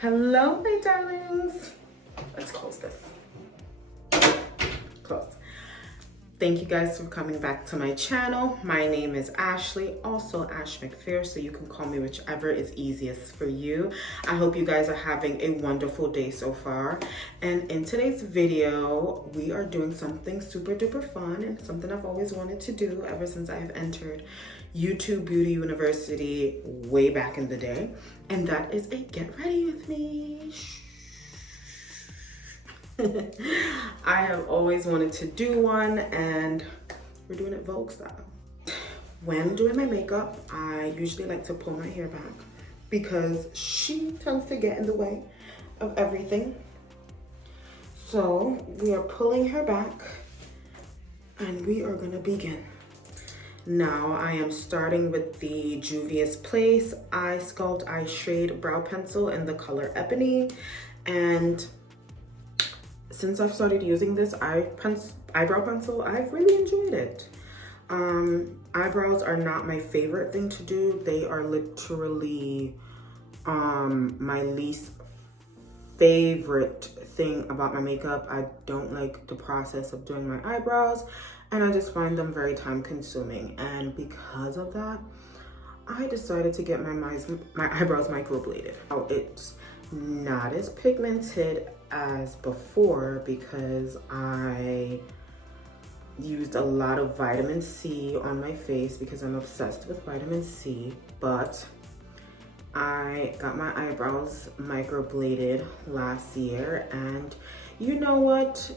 Hello, my darlings. Let's close this. Close. Thank you guys for coming back to my channel. My name is Ashley, also Ash McPhair, so you can call me whichever is easiest for you. I hope you guys are having a wonderful day so far. And in today's video, we are doing something super duper fun and something I've always wanted to do ever since I have entered YouTube Beauty University way back in the day. And that is a get ready with me. I have always wanted to do one and we're doing it Vogue style. When doing my makeup, I usually like to pull my hair back because she tends to get in the way of everything. So we are pulling her back and we are gonna begin. Now I am starting with the Juvias Place Eye Sculpt Eye Shade Brow Pencil in the color Ebony. And since I've started using this eyebrow pencil, I've really enjoyed it. Eyebrows are not my favorite thing to do. They are literally my least favorite thing about my makeup. I don't like the process of doing my eyebrows, and I just find them very time consuming. And because of that, I decided to get my eyebrows microbladed. Now, it's not as pigmented as before because I used a lot of vitamin C on my face because I'm obsessed with vitamin C, but I got my eyebrows microbladed last year, and you know what?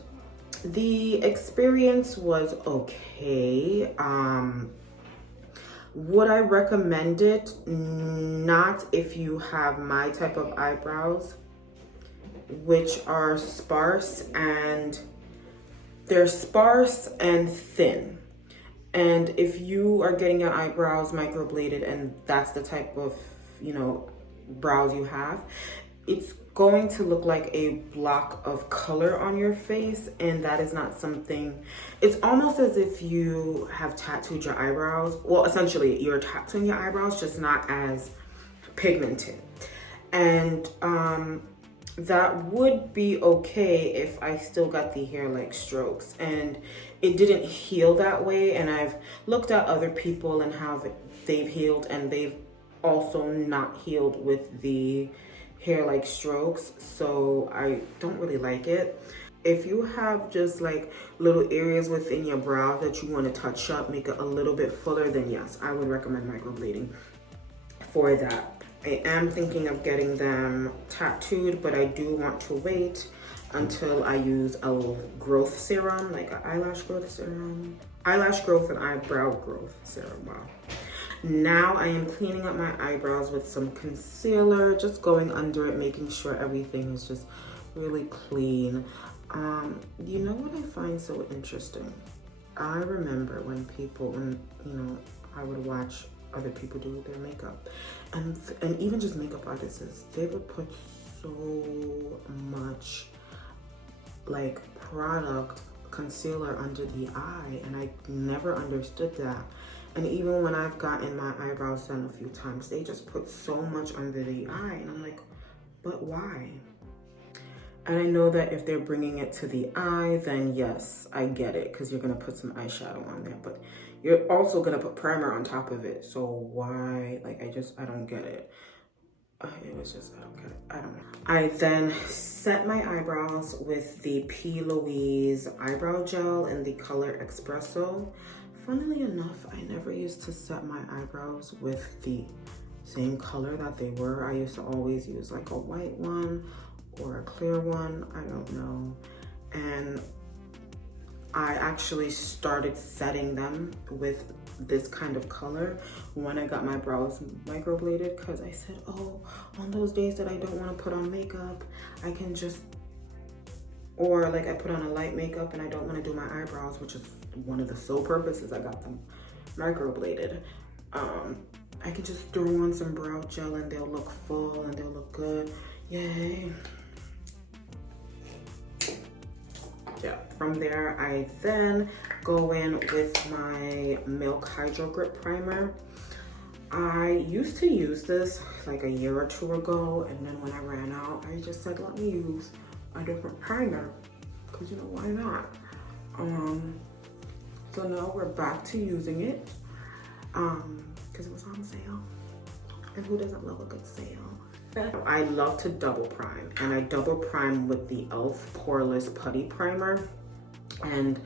The experience was okay. Would I recommend it? Not if you have my type of eyebrows, which are sparse, and they're sparse and thin. And if you are getting your eyebrows microbladed and that's the type of, brows you have, it's going to look like a block of color on your face, and that is not something. It's almost as if you have tattooed your eyebrows. Well, essentially you're tattooing your eyebrows, just not as pigmented. And that would be okay if I still got the hair-like strokes, and it didn't heal that way. And I've looked at other people and how they've healed, and they've also not healed with the hair-like strokes, so I don't really like it. If you have just like little areas within your brow that you want to touch up, make it a little bit fuller, then yes, I would recommend microblading for that. I am thinking of getting them tattooed, but I do want to wait until I use a growth serum, like an eyelash growth serum. Eyelash growth and eyebrow growth serum, wow. Now I am cleaning up my eyebrows with some concealer, just going under it, making sure everything is just really clean. You know what I find so interesting? I remember when I would watch other people do their makeup, and even just makeup artists, they would put so much like product, concealer under the eye, and I never understood that. And even when I've gotten my eyebrows done a few times, they just put so much under the eye, and I'm like, but why? And I know that if they're bringing it to the eye, then yes, I get it, because you're gonna put some eyeshadow on there, but you're also gonna put primer on top of it. So why? Like, I don't get it. It was just, I don't get it. I don't know. I then set my eyebrows with the P. Louise eyebrow gel in the color Espresso. Funnily enough, I never used to set my eyebrows with the same color that they were. I used to always use like a white one or a clear one, I don't know. And I actually started setting them with this kind of color when I got my brows microbladed, because I said, oh, on those days that I don't want to put on makeup, I can just, or like I put on a light makeup and I don't want to do my eyebrows, which is one of the sole purposes I got them microbladed. I could just throw on some brow gel and they'll look full and they'll look good. Yay. Yeah, from there I then go in with my Milk Hydro Grip Primer. I used to use this like a year or two ago, and then when I ran out, I just said, let me use a different primer, because you know, why not? So now we're back to using it, because it was on sale, and who doesn't love a good sale? I love to double prime, and I double prime with the e.l.f. Poreless Putty Primer, and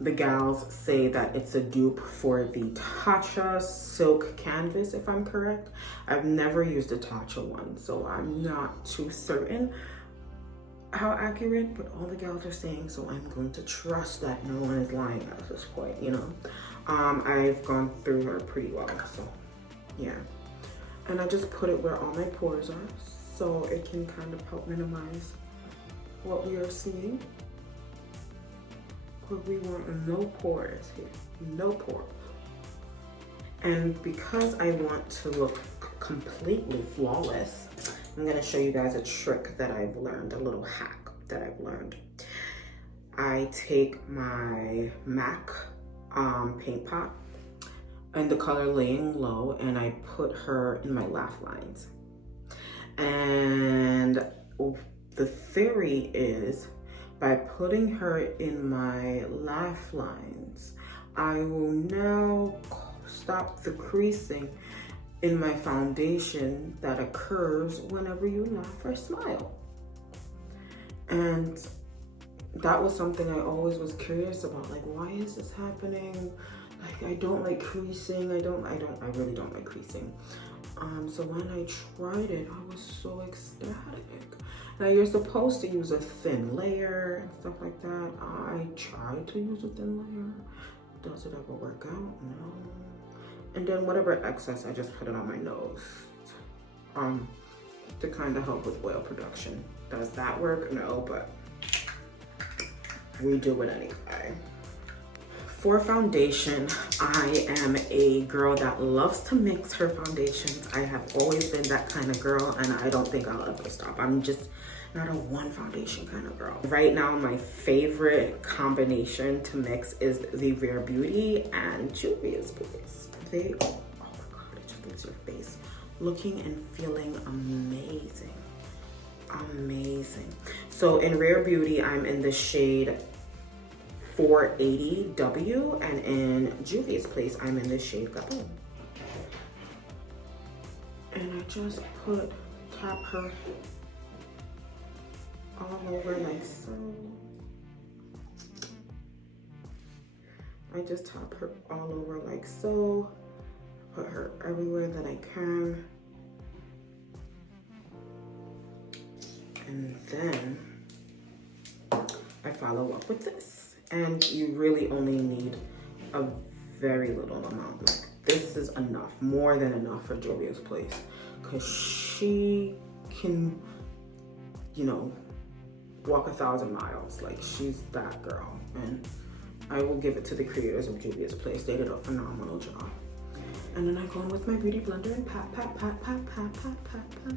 the gals say that it's a dupe for the Tatcha Silk Canvas, if I'm correct. I've never used a Tatcha one, so I'm not too certain how accurate, but all the gals are saying, so I'm going to trust that no one is lying at this point, you know. I've gone through her pretty well, so yeah. And I just put it where all my pores are, so it can kind of help minimize what we are seeing. But we want no pores here, no pores. And because I want to look completely flawless, I'm gonna show you guys a trick that I've learned, a little hack that I've learned. I take my MAC paint pot in the color Laying Low, and I put her in my laugh lines. And the theory is, by putting her in my laugh lines, I will now stop the creasing in my foundation that occurs whenever you laugh or smile. And that was something I always was curious about, like, why is this happening? Like, I don't like creasing, I really don't like creasing. So when I tried it, I was so ecstatic. Now you're supposed to use a thin layer and stuff like that. I tried to use a thin layer. Does it ever work out? No. And then whatever excess, I just put it on my nose to kind of help with oil production. Does that work? No, but we do it anyway. For foundation, I am a girl that loves to mix her foundations. I have always been that kind of girl, and I don't think I'll ever stop. I'm just not a one foundation kind of girl. Right now, my favorite combination to mix is the Rare Beauty and Juvias Place. They, oh my God, it just leaves your face looking and feeling amazing. Amazing. So in Rare Beauty, I'm in the shade 480W, and in Juvias Place, I'm in the shade Camo. And I just tap her all over like so. I just tap her all over like so. Put her everywhere that I can. And then I follow up with this. And you really only need a very little amount. Like, this is enough, more than enough for Juvias Place, because she can, you know, walk 1,000 miles. Like, she's that girl. And I will give it to the creators of Juvias Place. They did a phenomenal job. And then I go in with my beauty blender and pat, pat, pat, pat, pat, pat, pat, pat, pat.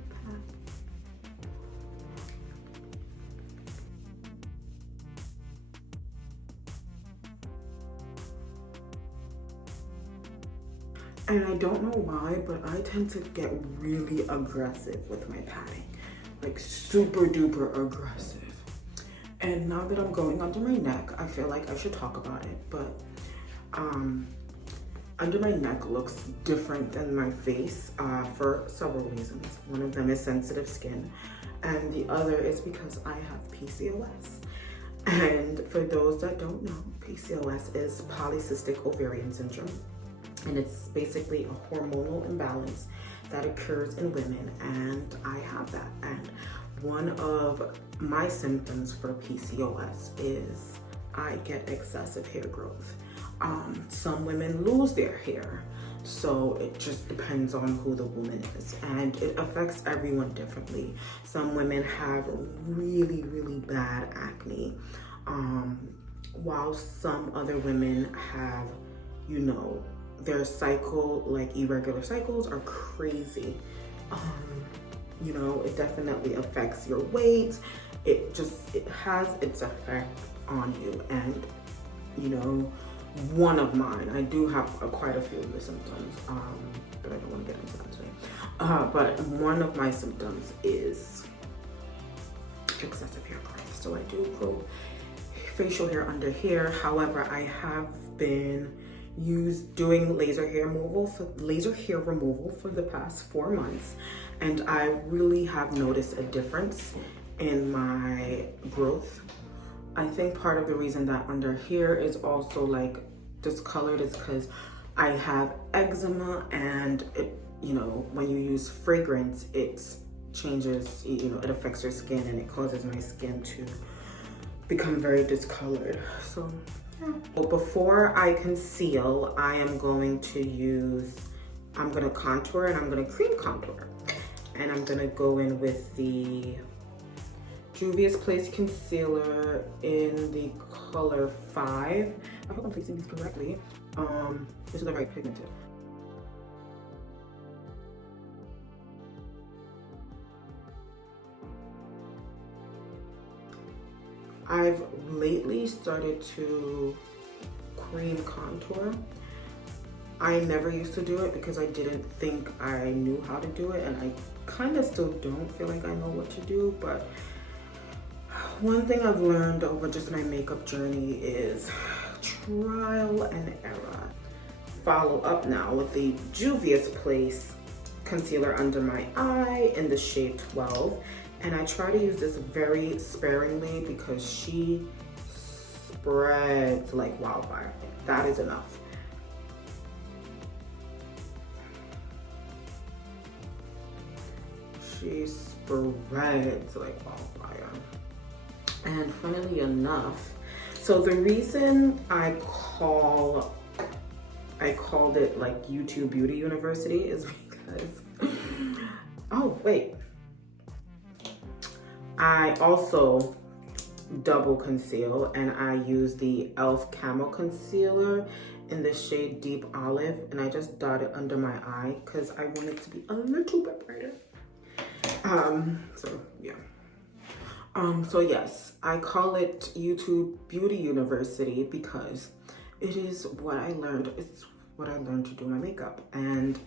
And I don't know why, but I tend to get really aggressive with my patting. Like super duper aggressive. And now that I'm going under my neck, I feel like I should talk about it, but under my neck looks different than my face for several reasons. One of them is sensitive skin, and the other is because I have PCOS. And for those that don't know, PCOS is polycystic ovarian syndrome. And it's basically a hormonal imbalance that occurs in women, and I have that. And one of my symptoms for PCOS is I get excessive hair growth. Some women lose their hair, so it just depends on who the woman is, and it affects everyone differently. Some women have really, really bad acne, while some other women have, you know, their cycle, like irregular cycles, are crazy. You know, it definitely affects your weight. It has its effect on you. And, you know, one of mine. I do have quite a few of the symptoms, but I don't want to get into that today. But one of my symptoms is excessive hair growth. So I do grow facial hair under here. However, I have been doing laser hair removal for the past 4 months, and I really have noticed a difference in my growth. I think part of the reason that under here is also like discolored is because I have eczema, and it, you know, when you use fragrance, it changes, you know, it affects your skin and it causes my skin to become very discolored. So yeah. Well, before I conceal, I'm going to contour, and I'm going to cream contour. And I'm going to go in with the Juvias Place concealer in the color 5. I hope I'm placing these correctly. This is very pigmented. I've lately started to cream contour. I never used to do it because I didn't think I knew how to do it, and I kind of still don't feel like I know what to do. But one thing I've learned over just my makeup journey is trial and error. Follow up now with the Juvias Place concealer under my eye in the shade 12. And I try to use this very sparingly because she spreads like wildfire. That is enough. She spreads like wildfire. And funnily enough, so the reason I called it like YouTube Beauty University is because, oh wait, I also double conceal, and I use the e.l.f. Camo concealer in the shade Deep Olive, and I just dot it under my eye because I want it to be a little bit brighter. So yeah. So yes, I call it YouTube Beauty University because it is what I learned. It's what I learned to do my makeup. And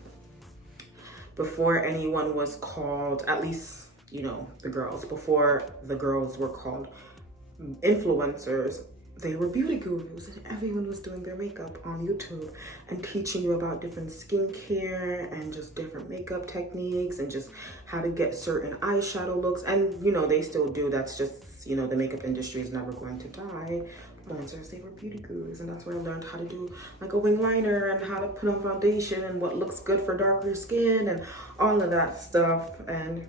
before anyone was called, at least, you know, before the girls were called influencers, they were beauty gurus, and everyone was doing their makeup on YouTube and teaching you about different skincare and just different makeup techniques and just how to get certain eyeshadow looks. And, you know, they still do. That's just, you know, the makeup industry is never going to die. Influencers, they were beauty gurus, and that's where I learned how to do like a wing liner and how to put on foundation and what looks good for darker skin and all of that stuff. And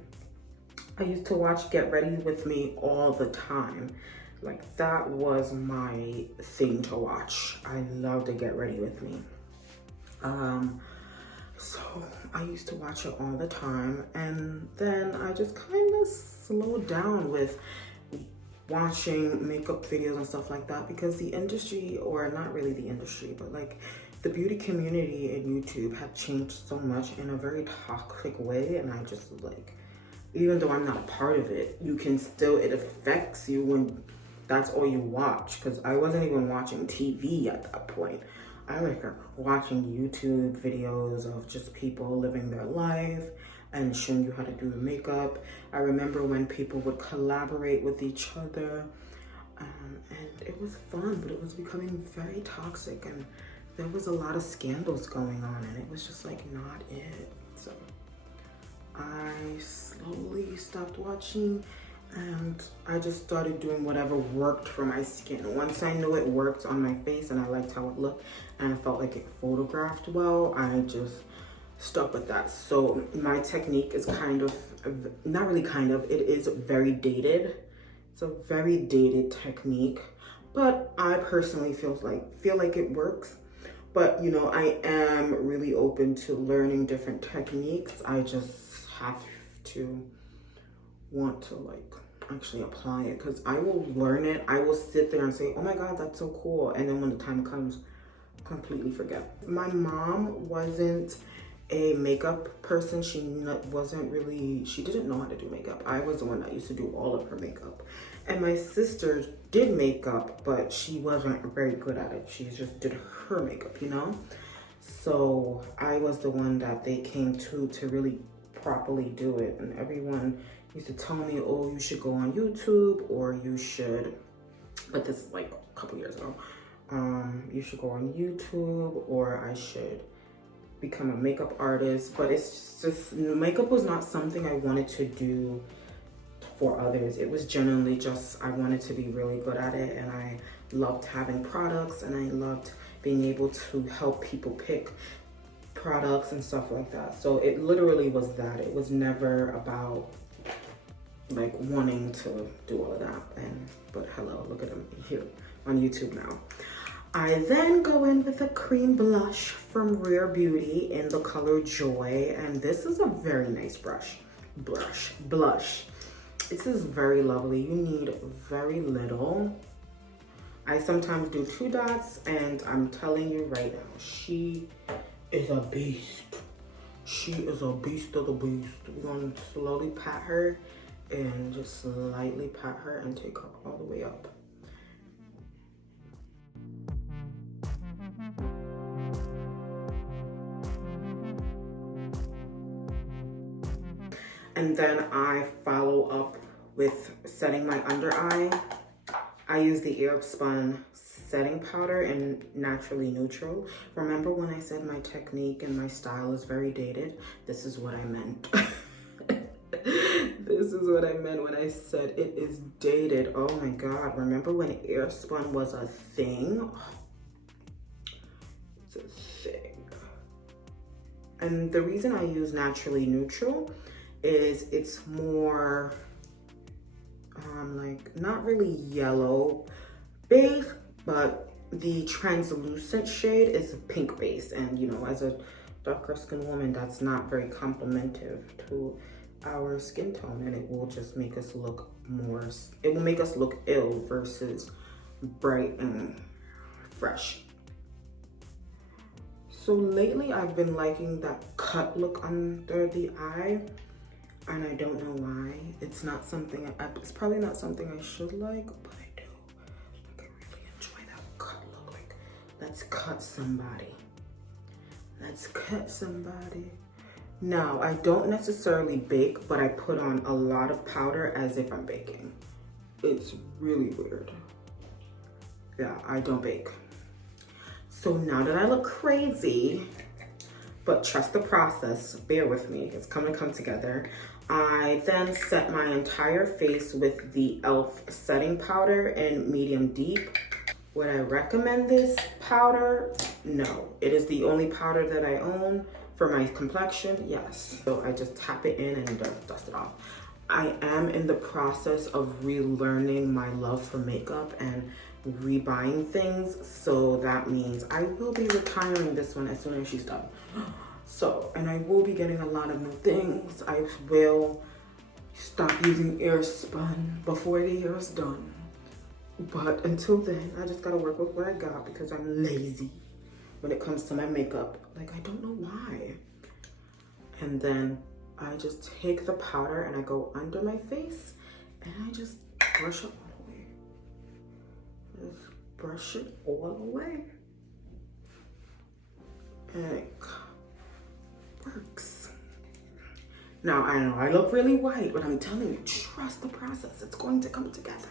I used to watch Get Ready With Me all the time. Like, that was my thing to watch. I love to Get Ready With Me. So I used to watch it all the time, and then I just kind of slowed down with watching makeup videos and stuff like that because the industry, or not really the industry, but like the beauty community in YouTube had changed so much in a very toxic way, and I just like, even though I'm not a part of it, you can still, it affects you when that's all you watch. Because I wasn't even watching TV at that point. I was watching YouTube videos of just people living their life and showing you how to do the makeup. I remember when people would collaborate with each other, and it was fun, but it was becoming very toxic, and there was a lot of scandals going on, and it was just like not it. So I slowly stopped watching, and I just started doing whatever worked for my skin. Once I knew it worked on my face and I liked how it looked and I felt like it photographed well, I just stuck with that. So my technique is kind of, not really kind of, it is very dated. It's a very dated technique, but I personally feel like it works. But you know, I am really open to learning different techniques. I just have to want to like actually apply it, because I will learn it. I will sit there and say, oh my God, that's so cool. And then when the time comes, completely forget. My mom wasn't a makeup person. She didn't know how to do makeup. I was the one that used to do all of her makeup. And my sister did makeup, but she wasn't very good at it. She just did her makeup, you know? So I was the one that they came to really properly do it. And everyone used to tell me, oh, you should go on YouTube, or you should, but this is like a couple years ago. You should go on YouTube, or I should become a makeup artist. But it's just, makeup was not something I wanted to do for others. It was generally just, I wanted to be really good at it, and I loved having products, and I loved being able to help people pick products and stuff like that. So it literally was that. It was never about like wanting to do all of that. But hello, look at them here on YouTube now. I then go in with a cream blush from Rare Beauty in the color Joy, and this is a very nice blush. This is very lovely. You need very little. I sometimes do 2 dots, and I'm telling you right now, she is a beast. She is a beast of the beast. We're going to slowly pat her, and just slightly pat her and take her all the way up. And then I follow up with setting my under eye. I use the e.l.f. Spun setting powder in Naturally Neutral. Remember when I said my technique and my style is very dated? This is what I meant. This is what I meant when I said it is dated. Oh my God, remember when e.l.f. Spun was a thing? It's a thing. And the reason I use Naturally Neutral is it's more like not really yellow base, but the translucent shade is pink base, and you know, as a darker skin woman, that's not very complimentary to our skin tone, and it will just make us look more, it will make us look ill versus bright and fresh. So lately I've been liking that cut look under the eye, and I don't know why. It's not something, it's probably not something I should like, but I do. Like, I really enjoy that cut look. Like, let's cut somebody. Let's cut somebody. Now, I don't necessarily bake, but I put on a lot of powder as if I'm baking. It's really weird. Yeah, I don't bake. So now that I look crazy, but trust the process, bear with me, it's gonna come together. I then set my entire face with the e.l.f. setting powder in medium deep. Would I recommend this powder? No. It is the only powder that I own for my complexion, yes. So I just tap it in and dust it off. I am in the process of relearning my love for makeup and rebuying things. So that means I will be retiring this one as soon as she's done. So, and I will be getting a lot of new things. I will stop using air spun before the year is done. But until then, I just gotta work with what I got because I'm lazy when it comes to my makeup. Like, I don't know why. And then I just take the powder and I go under my face and I just brush it all the way. Just brush it all the way. And it works. Now, I know I look really white, but I'm telling you, trust the process. It's going to come together.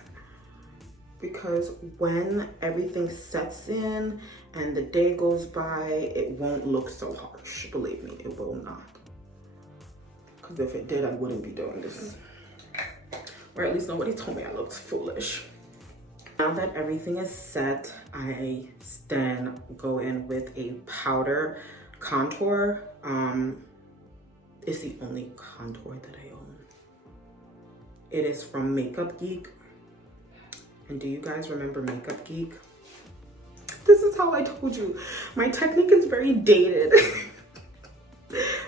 Because when everything sets in and the day goes by, it won't look so harsh. Believe me, it will not. Because if it did, I wouldn't be doing this. Or at least nobody told me I looked foolish. Now that everything is set, I then go in with a powder contour. It's the only contour that I own. It is from Makeup Geek. And do you guys remember Makeup Geek? This is how I told you. My technique is very dated.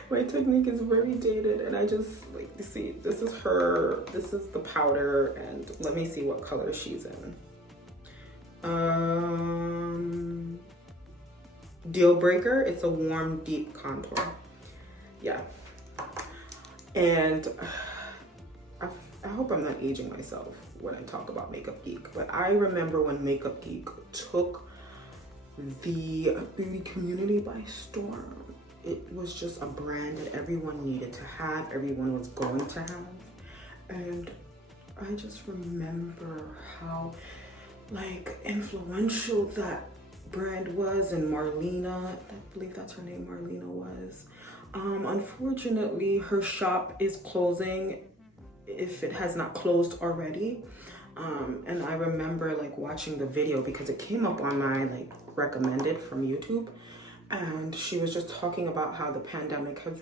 My technique is very dated, and I just, like, you see, this is her, this is the powder, and let me see what color she's in. Deal Breaker, it's a warm, deep contour. Yeah. And I hope I'm not aging myself when I talk about Makeup Geek, but I remember when Makeup Geek took the beauty community by storm. It was just a brand that everyone needed to have, everyone was going to have. And I just remember how like influential that brand was, and Marlena, I believe that's her name, Marlena was. Unfortunately, her shop is closing, if it has not closed already. And I remember like watching the video because it came up on my like recommended from YouTube, and she was just talking about how the pandemic has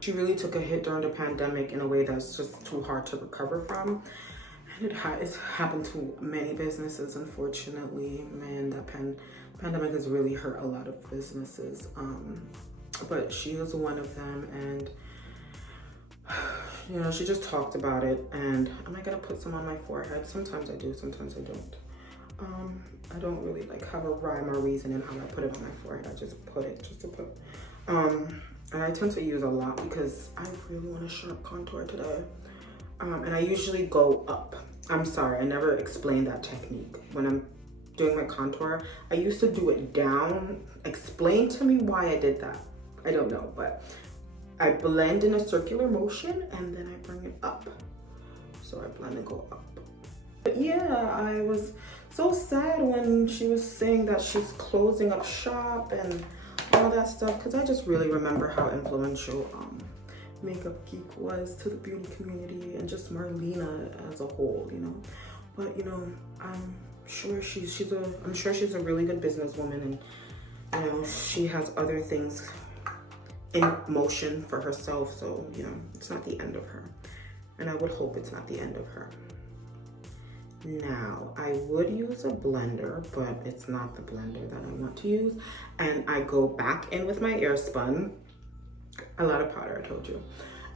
she really took a hit during the pandemic in a way that's just too hard to recover from. And it's happened to many businesses, unfortunately. Man, that pandemic has really hurt a lot of businesses. But she was one of them, and you know, she just talked about it. And am I gonna put some on my forehead? Sometimes I do, sometimes I don't. I don't really like have a rhyme or reason in how I put it on my forehead. I just put it just to put. And I tend to use a lot because I really want a sharp contour today. And I usually go up. I'm sorry, I never explained that technique. When I'm doing my contour, I used to do it down. Explain to me why I did that. I don't know, but I blend in a circular motion and then I bring it up. So I blend and go up. But yeah, I was so sad when she was saying that she's closing up shop and all that stuff, because I just really remember how influential Makeup Geek was to the beauty community and just Marlena as a whole, you know. But you know, I'm sure she's a really good businesswoman, and you know, she has other things in motion for herself, so you know, it's not the end of her, and I would hope it's not the end of her. Now, I would use a blender, but it's not the blender that I want to use, and I go back in with my Airspun, a lot of powder, I told you,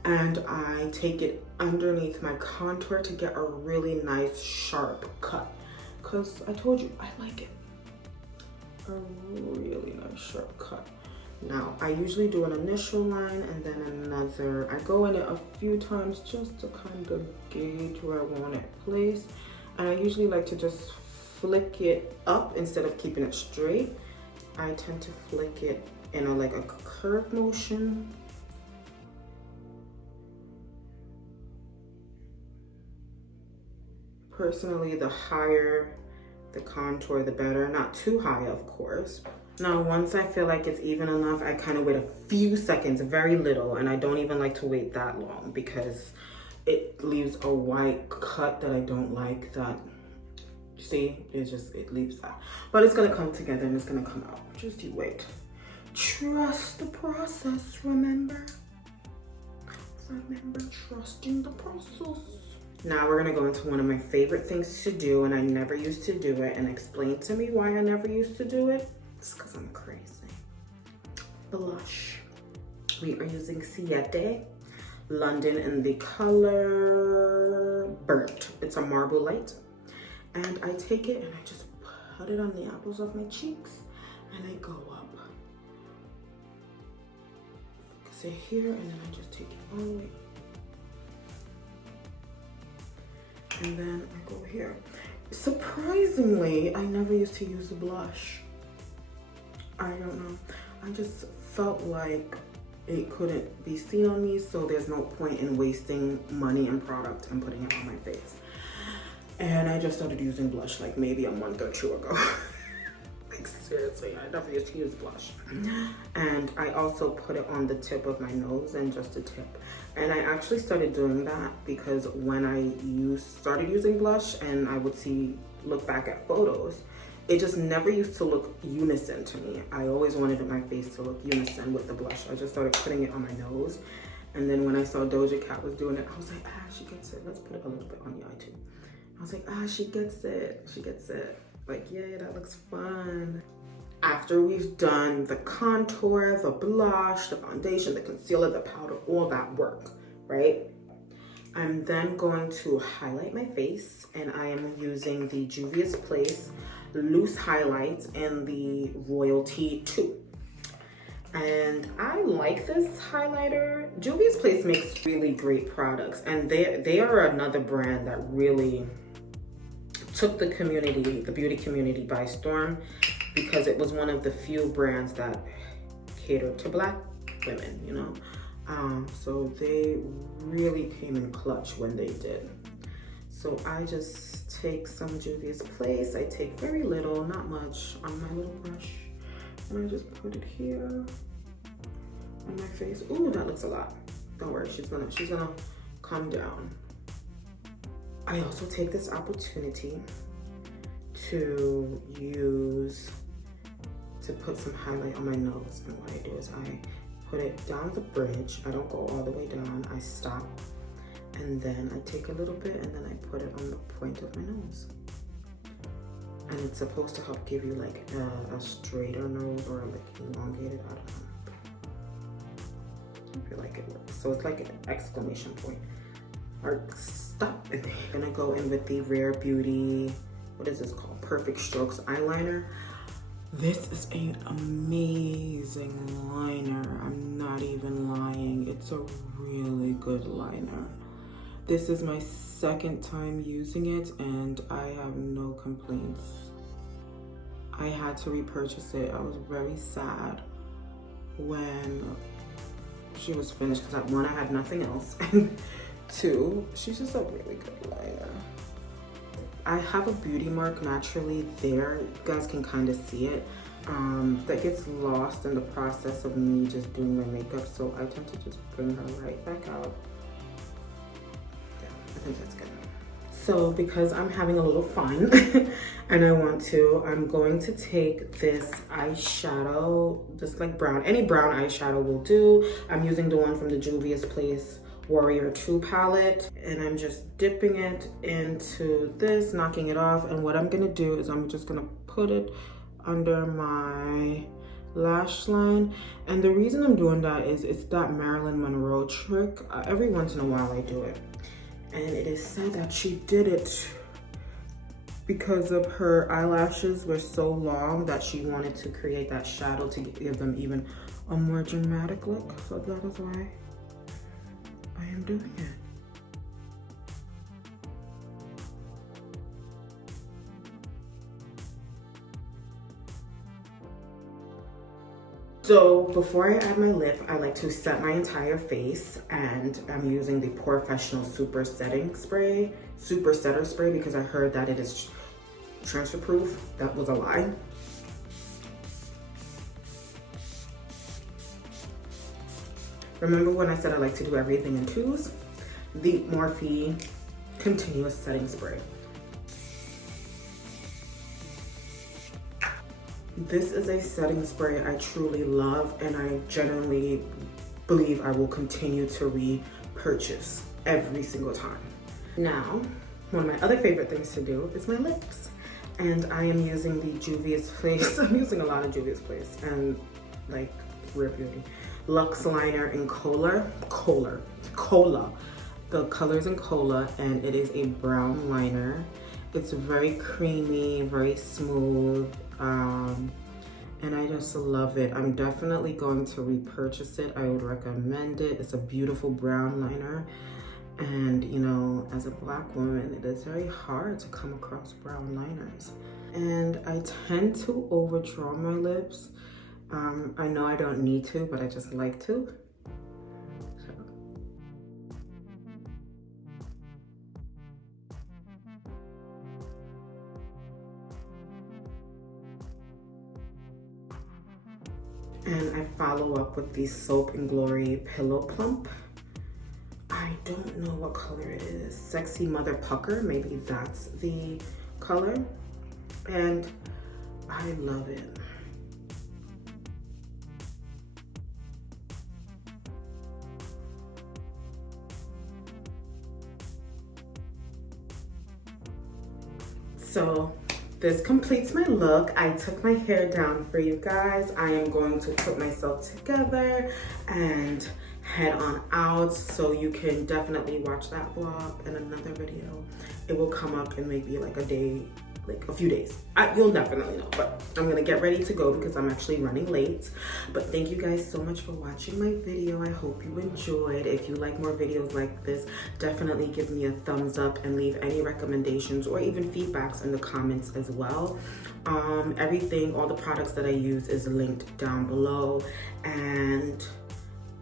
and I take it underneath my contour to get a really nice sharp cut, because I told you I like it, a really nice sharp cut. Now, I usually do an initial line and then another. I go in it a few times just to kind of gauge where I want it placed. And I usually like to just flick it up instead of keeping it straight. I tend to flick it in like a curve motion. Personally, the higher the contour, the better. Not too high, of course. Now, once I feel like it's even enough, I kind of wait a few seconds, very little, and I don't even like to wait that long because it leaves a white cut that I don't like. That, see, it leaves that. But it's gonna come together and it's gonna come out. Just you wait. Trust the process, remember? Remember trusting the process. Now we're gonna go into one of my favorite things to do, and I never used to do it, and explain to me why I never used to do it. It's because I'm crazy. Blush. We are using Chatty, London, in the color Burnt. It's a marble light. And I take it and I just put it on the apples of my cheeks and I go up. Focus it here and then I just take it all the way. And then I go here. Surprisingly, I never used to use a blush. I don't know. I just felt like it couldn't be seen on me, so there's no point in wasting money and product and putting it on my face. And I just started using blush like maybe a month or two ago. Like seriously, I never used to use blush. And I also put it on the tip of my nose and just a tip. And I actually started doing that because when I started using blush and I would look back at photos, it just never used to look unison to me. I always wanted my face to look unison with the blush. I just started putting it on my nose. And then when I saw Doja Cat was doing it, I was like, she gets it. Let's put it a little bit on the eye too. I was like, she gets it. She gets it. Like, yeah, that looks fun. After we've done the contour, the blush, the foundation, the concealer, the powder, all that work, right? I'm then going to highlight my face, and I am using the Juvias Place Loose Highlights in the Royalty 2. And I like this highlighter. Juvia's Place makes really great products, and they are another brand that really took the community, the beauty community, by storm, because it was one of the few brands that catered to Black women, you know. So they really came in clutch when they did. So I just take some Juvia's Place. I take very little, not much, on my little brush, and I just put it here on my face. Ooh, that looks a lot. Don't worry, she's gonna calm down. I also take this opportunity to put some highlight on my nose, and what I do is I put it down the bridge. I don't go all the way down, I stop, and then I take a little bit and then I put it on the point of my nose. And it's supposed to help give you like a straighter nose, or like elongated, I don't know. I feel like it works. So it's like an exclamation point. Or stop. I'm gonna go in with the Rare Beauty, what is this called? Perfect Strokes eyeliner. This is an amazing liner. I'm not even lying. It's a really good liner. This is my second time using it and I have no complaints. I had to repurchase it. I was very sad when she was finished because one, I had nothing else, and two, she's just a really good liner. I have a beauty mark naturally there. You guys can kind of see it. That gets lost in the process of me just doing my makeup, so I tend to just bring her right back out. Yeah, I think that's good. So because I'm having a little fun and I'm going to take this eyeshadow, just like brown, any brown eyeshadow will do. I'm using the one from the Juvias Place Warrior 2 palette, and I'm just dipping it into this, knocking it off. And what I'm gonna do is I'm just gonna put it under my lash line. And the reason I'm doing that is it's that Marilyn Monroe trick. Every once in a while I do it. And it is said that she did it because of her eyelashes were so long that she wanted to create that shadow to give them even a more dramatic look. So that is why I am doing it. So before I add my lip, I like to set my entire face, and I'm using the Professional Super Setter Spray because I heard that it is transfer proof. That was a lie. Remember when I said I like to do everything in twos? The Morphe Continuous Setting Spray. This is a setting spray I truly love, and I genuinely believe I will continue to repurchase every single time. Now, one of my other favorite things to do is my lips. And I am using the Juvias Place. I'm using a lot of Juvias Place and like Rare Beauty. Luxe Liner in Cola. The color's in Cola, and it is a brown liner. It's very creamy, very smooth, and I just love it. I'm definitely going to repurchase it. I would recommend it. It's a beautiful brown liner, and you know, as a Black woman, it is very hard to come across brown liners. And I tend to overdraw my lips. I know I don't need to, but I just like to. And I follow up with the Soap and Glory Pillow Plump. I don't know what color it is. Sexy Mother Pucker, maybe that's the color. And I love it. So this completes my look. I took my hair down for you guys. I am going to put myself together and head on out, so you can definitely watch that vlog and another video it will come up in maybe like a day, like a few days. You'll definitely know, but I'm gonna get ready to go because I'm actually running late. But thank you guys so much for watching my video. I hope you enjoyed. If you like more videos like this, definitely give me a thumbs up and leave any recommendations or even feedbacks in the comments as well. Everything, all the products that I use is linked down below, and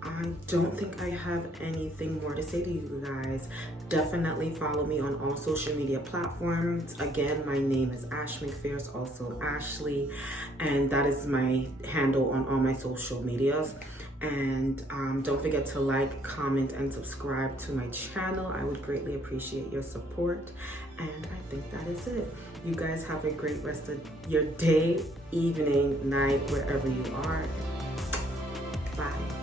I don't think I have anything more to say to you guys. Definitely follow me on all social media platforms. Again, my name is Ash McPherce, also Ashley, and that is my handle on all my social medias. And don't forget to like, comment, and subscribe to my channel. I would greatly appreciate your support. And I think that is it. You guys have a great rest of your day, evening, night, wherever you are. Bye.